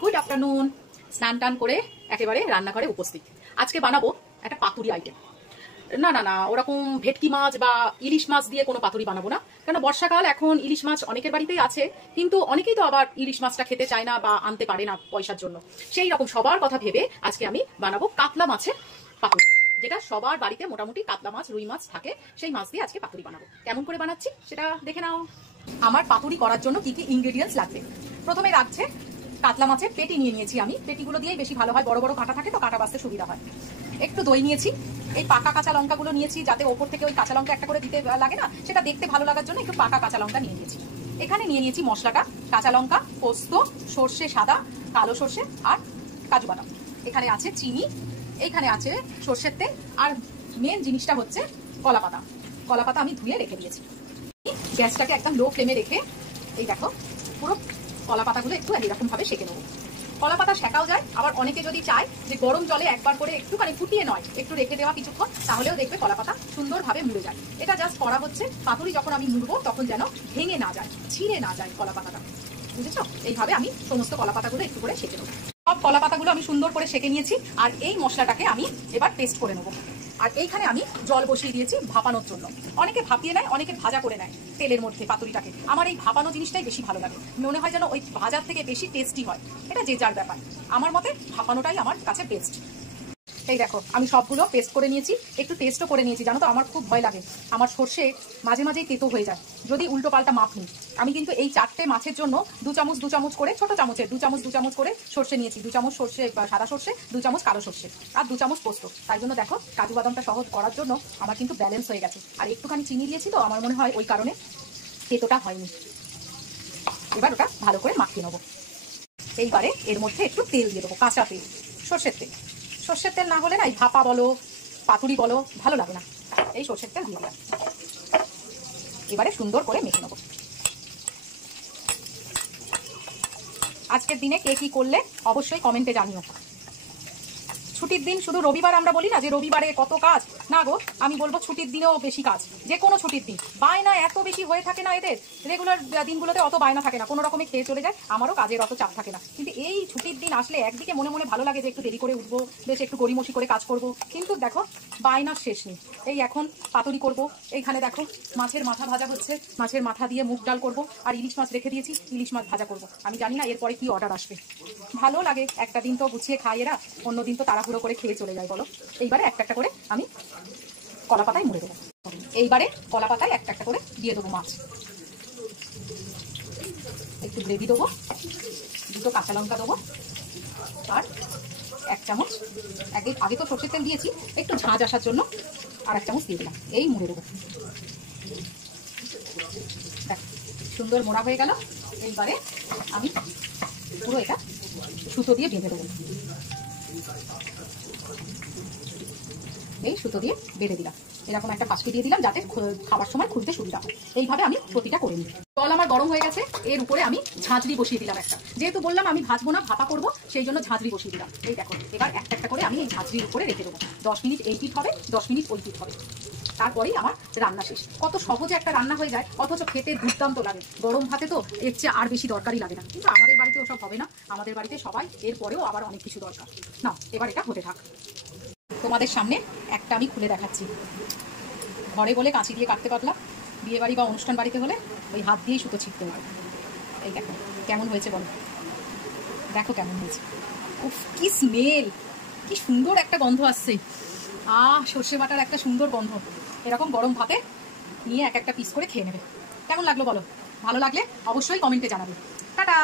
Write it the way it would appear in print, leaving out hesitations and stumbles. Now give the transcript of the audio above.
Good afternoon. স্নান টান করে একেবারে রান্নাঘরে উপস্থিত। আজকে বানাবো একটা পাতুরি আইটেম। না না না ওরকম ভেটকি মাছ বা ইলিশ মাছ দিয়ে কোনো পাতুরি বানাবো না, কারণ বর্ষাকাল, এখন ইলিশ মাছ অনেকের বাড়িতেই আছে, কিন্তু অনেকেই তো আবার ইলিশ মাছটা খেতে চায় না বা আনতে পারে না পয়সার জন্য। সেই রকম সবার কথা ভেবে আজকে আমি বানাবো কাতলা মাছের পাতুরি, যেটা সবার বাড়িতে মোটামুটি কাতলা মাছ রুই মাছ থাকে, সেই মাছ দিয়ে আজকে পাতুরি বানাবো। কেমন করে বানাচ্ছি সেটা দেখে নাও। আমার পাতুরি করার জন্য কি কি ইনগ্রেডিয়েন্টস লাগবে। প্রথমে লাগছে কাতলা মাছের পেটি নিয়ে নিয়েছি আমি, পেটিগুলো দিয়েই বেশি ভালো হয়, বড় বড় কাঁটা থাকে তো কাঁটা বাছতে সুবিধা হয়। একটু দই নিয়েছি, এই পাকা কাঁচা লঙ্কাগুলো নিয়েছি যাতে ওপর থেকে ওই কাঁচা লঙ্কা একটা করে দিতে লাগে না, সেটা দেখতে ভালো লাগার জন্য একটু পাকা কাঁচা লঙ্কা নিয়ে নিয়েছি। এখানে নিয়ে নিয়েছি মশলাটা, কাঁচা লঙ্কা, পোস্ত, সর্ষে সাদা, কালো সর্ষে আর কাজু বাদাম। এখানে আছে চিনি, এইখানে আছে সর্ষের তেল, আর মেন জিনিসটা হচ্ছে কলা পাতা। কলা পাতা আমি ধুয়ে রেখে দিয়েছি। গ্যাসটাকে একদম লো ফ্লেমে রেখে এই দেখো পুরো কলা পাতাগুলো একটু এরকম ভাবে সেঁকে নেবো। কলা পাতা সেকাও যায়, আবার অনেকে যদি চায় যে গরম জলে একবার করে একটুখানি ফুটিয়ে নয় একটু রেখে দেওয়া কিছুক্ষণ, তাহলেও দেখবে কলা পাতা সুন্দরভাবে মুড়ে যায়। এটা জাস্ট করা হচ্ছে পাতুরি যখন আমি মুড়বো তখন যেন ভেঙে না যায়, ছিঁড়ে না যায় কলা পাতাটা, বুঝেছো? এইভাবে আমি সমস্ত কলা পাতাগুলো একটু করে সেঁকে নেবো। সব কলা পাতাগুলো আমি সুন্দর করে সেঁকে নিয়েছি, আর এই মশলাটাকে আমি এবার পেস্ট করে নেবো। আর এইখানে আমি জল বসিয়ে দিয়েছি ভাপানোর জন্য। অনেকে ভাপিয়ে নেয়, অনেকে ভাজা করে নেয় তেলের মধ্যে পাতুরিটাকে। আমার এই ভাপানো জিনিসটাই বেশি ভালো লাগে, মনে হয় যেন ওই ভাজার থেকে বেশি টেস্টি হয়। এটা যে যার ব্যাপার, আমার মতে ভাপানোটাই আমার কাছে বেস্ট। এই দেখো আমি সবগুলো পেস্ট করে নিয়েছি, একটু টেস্টও করে নিয়েছি। জানো তো আমার খুব ভয় লাগে, আমার সর্ষে মাঝে মাঝেই তেতো হয়ে যায় যদি উল্টো পাল্টা মাপ নিই। আমি কিন্তু এই 4টে মাছের জন্য 2 চামচ করে, ছোট চামচের 2 চামচ করে সর্ষে নিয়েছি। 2 চামচ সর্ষে সাদা সর্ষে, 2 চামচ কালো সর্ষে, আর 2 চামচ পোস্ত। তাই জন্য দেখো কাজু বাদামটা সহজ করার জন্য আমার কিন্তু ব্যালেন্স হয়ে গেছে। আর একটুখানি চিনি দিয়েছি তো আমার মনে হয় ওই কারণে তেতোটা হয়নি। এবার ওটা ভালো করে মাখিয়ে নেবো। এইবারে এর মধ্যে একটু তেল দিয়ে দেবো, কাঁচা তেল, সর্ষের তেল। সর্ষের তেল না হলে না এই ভাপা বলো পাতুরি বলো ভালো লাগে না, এই সর্ষের তেল দিয়ে দিলাম। এবারে সুন্দর করে মেখে নেবো। আজকের দিনে কে কি করলে অবশ্যই কমেন্টে জানিও। ছুটির দিন শুধু রবিবার আমরা বলি না যে রবিবারে কত কাজ, না গো, আমি বলবো ছুটির দিনেও বেশি কাজ। যে কোনো ছুটির দিন বায়না এত বেশি হয়ে থাকে না এদের, রেগুলার দিনগুলোতে অত বায়না থাকে না, কোনো রকমে খেয়ে চলে যায়, আমারও কাজের অত চাপ থাকে না। কিন্তু এই ছুটির দিন আসলে একদিকে মনে মনে ভালো লাগে যে একটু দেরি করে উঠবো, বেশ একটু গড়িমসি করে কাজ করব, কিন্তু দেখো বায়নার শেষ নেই। এই এখন পাতুরি করব, এইখানে দেখো মাছের মাথা ভাজা হচ্ছে, মাছের মাথা দিয়ে মুগ ডাল করব, আর ইলিশ মাছ রেখে দিয়েছি, ইলিশ মাছ ভাজা করব। আমি জানি না এরপরে কি অর্ডার আসবে। ভালো লাগে, একটা দিন তো গুছিয়ে খাই এরা, অন্য দিন তো তাড়াহুড়ো করে খেয়ে চলে যায় বলো। এইবারে একটা একটা করে আমি কলা পাতায় মুড়ে দেবো। এইবারে কলা পাতায় একটা একটা করে দিয়ে দেবো মাছ, একটু গ্রেভি দেবো, 2টো কাঁচা লঙ্কা দেবো, আর 1 চামচ আগে তো সর্ষের তেল দিয়েছি, একটু ঝাঁঝ আসার জন্য আর 1 চামচ দিয়ে দিলাম। এই মুড়ে দেবো। দেখ সুন্দর মোড়া হয়ে গেল। এইবারে আমি পুরো এটা সুতো দিয়ে বেঁধে দেবো। এই সুতো দিয়ে বেঁধে দিলাম, এরকম একটা পাশকে দিয়ে দিলাম যাতে খাবার সময় খুলতে সুবিধা হয়। এইভাবে আমি প্রতিটা করে নিই। জল আমার গরম হয়ে গেছে, এর উপরে আমি ঝাঁঝরি বসিয়ে দিলাম একটা, যেহেতু বললাম আমি ভাজবো না ভাপা করবো, সেই জন্য ঝাঁঝরি বসিয়ে দিলাম। এই দেখো এবার একটা একটা করে আমি এই ঝাঁঝরির উপরে রেখে দেবো। 10 মিনিট এই পিঠ হবে, 10 মিনিট ওই পিঠ হবে, তারপরেই আমার রান্না শেষ। কত সহজে একটা রান্না হয়ে যায়, অথচ খেতে দুর্দান্ত লাগে। গরম ভাতে তো এর চেয়ে আর বেশি দরকারই লাগে না, কিন্তু আমাদের বাড়িতে ওসব হবে না। আমাদের বাড়িতে সবাই এরপরেও আবার অনেক কিছু দরকার। না এবার এটা হতে থাক। তোমাদের সামনে একটা আমি খুলে দেখাচ্ছি। ঘরে বলে কাঁচি দিয়ে কাটতে পারলাম, বিয়ে বাড়ি বা অনুষ্ঠান বাড়িতে হলে ওই হাত দিয়েই সুতো ছিটতে হয়। এই দেখো কেমন হয়েছে বলো, দেখো কেমন হয়েছে। উফ কি স্মেল, কি সুন্দর একটা গন্ধ আসছে। সর্ষে বাটার একটা সুন্দর গন্ধ। এরকম গরম ভাতে নিয়ে এক একটা পিস করে খেয়ে নেবে। কেমন লাগলো বলো? ভালো লাগলে অবশ্যই কমেন্টে জানাবে। টাটা।